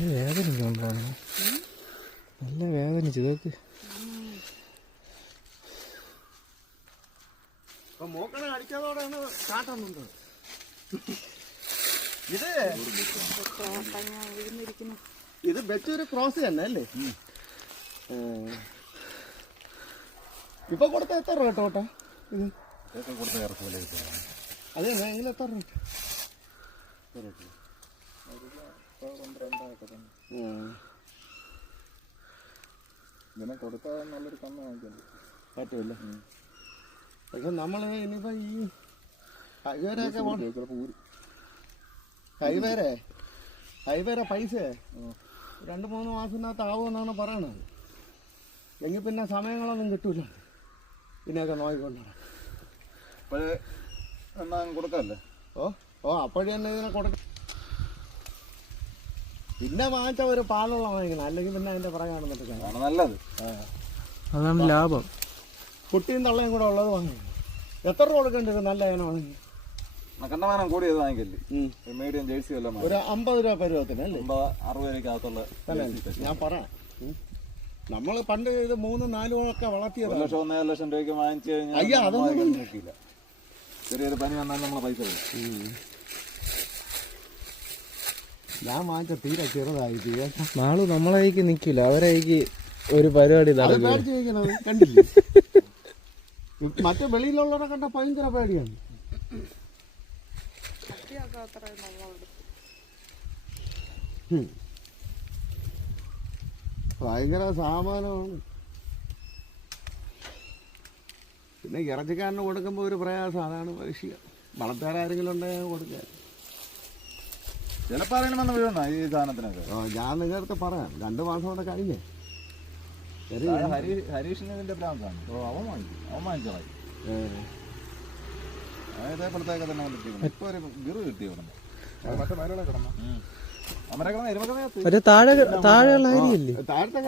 നല്ല വേദനിക്കുണ്ടോ? നല്ല വേദനിച്ചു ഇതൊക്കെ. മൂക്കണ അടിക്കാതോടെയാണ് കാട്ടുന്നത്. ഇത് ബെച്ചൊരു ക്രോസ് തന്നെ അല്ലേ? ഇപ്പൊ കൊടുത്ത എത്ര രൂപ കേട്ടോ? ഇത് കൊടുത്ത അതെ എങ്ങനെ എത്ര രൂപ? ഇതിനെ കൊടുത്താൽ നല്ലൊരു കണ്ണ് വാങ്ങിക്കാൻ പറ്റുമല്ലേ? പക്ഷെ നമ്മൾ ഇനിയിപ്പോൾ ഈ ഹൈവേരൊക്കെ ഹൈവേരെ പൈസ 2-3 മാസത്തിനകത്ത് ആവുമെന്നാണ് പറയണത്. എങ്കിൽ പിന്നെ സമയങ്ങളൊന്നും കിട്ടൂല ഇതിനെയൊക്കെ നോക്കിക്കൊണ്ടാണ്. അപ്പോഴേ എന്നാ കൊടുക്കാമല്ലേ? അപ്പോഴേ തന്നെ ഇതിനെ കൊടുക്ക. പിന്നെ വാങ്ങിച്ച ഒരു പാലുള്ള വാങ്ങിക്കണം, അല്ലെങ്കിൽ പിന്നെ അതിൻ്റെ പുറകെ നല്ലത്. അതാണ് ലാഭം. കുട്ടിയും തള്ളയും കൂടെ ഉള്ളത് വാങ്ങിക്കണം. എത്ര രൂപ കൊടുക്കേണ്ടത് നല്ല ഇനമാണെങ്കിൽ? കണ്ടമാനം കൂടിയത് വാങ്ങിക്കല്ലേ? മീഡിയം ജേഴ്സി വല്ല ഒരു 50 രൂപ പരുവത്തിന് അല്ലേ? 50-60 രൂപയ്ക്കകത്തുള്ള. ഞാൻ പറയാം, നമ്മൾ പണ്ട് ഇത് 3-4 ഒക്കെ വളർത്തിയത്. 1 ലക്ഷം 1.5 ലക്ഷം രൂപയ്ക്ക് വാങ്ങിച്ചു കഴിഞ്ഞാൽ അതൊന്നും നോക്കിയില്ല. ചെറിയൊരു പനി വന്നാലും നമ്മളെ പൈസ പോയി. ഞാൻ വാങ്ങിച്ച തീരെ ചെറുതായി. നാളെ നമ്മളേക്ക് നിൽക്കില്ല, അവരേക്ക് ഒരു പരിപാടി കണ്ടില്ലേ? മറ്റേ വെളിയിലുള്ളവരെ കണ്ട ഭയങ്കര പേടിയാണ്. ഭയങ്കര സാമാനമാണ്. പിന്നെ ഇറച്ചിക്കാരന് കൊടുക്കുമ്പോൾ ഒരു പ്രയാസം, അതാണ് വിഷയം. വളർത്താരെങ്കിലും ഉണ്ടെങ്കിൽ കൊടുക്കാൻ ചിലപ്പോൾ അറിയണമെന്ന് വീഴുന്ന ഈ സാധനത്തിനൊക്കെ. ഞാൻ നിങ്ങളുടെ പറയാം, 2 മാസം കൊണ്ട് കഴിഞ്ഞേ. ഹരീഷിന് ഇതിന്റെ ഭ്രാന്താണ്. അവൻ വാങ്ങിച്ചോളാം. ഇതേപോലത്തേക്ക് തന്നെ വന്നിട്ട് ഇപ്പൊ ഒരു ഗിറ് കിട്ടി ഇവിടെ. മറ്റേ മരകളെ കിടന്നു, അമര കിടന്ന എരുമ കിടന്ന താഴെയുള്ള അരിയല്ലേ? താഴത്തെ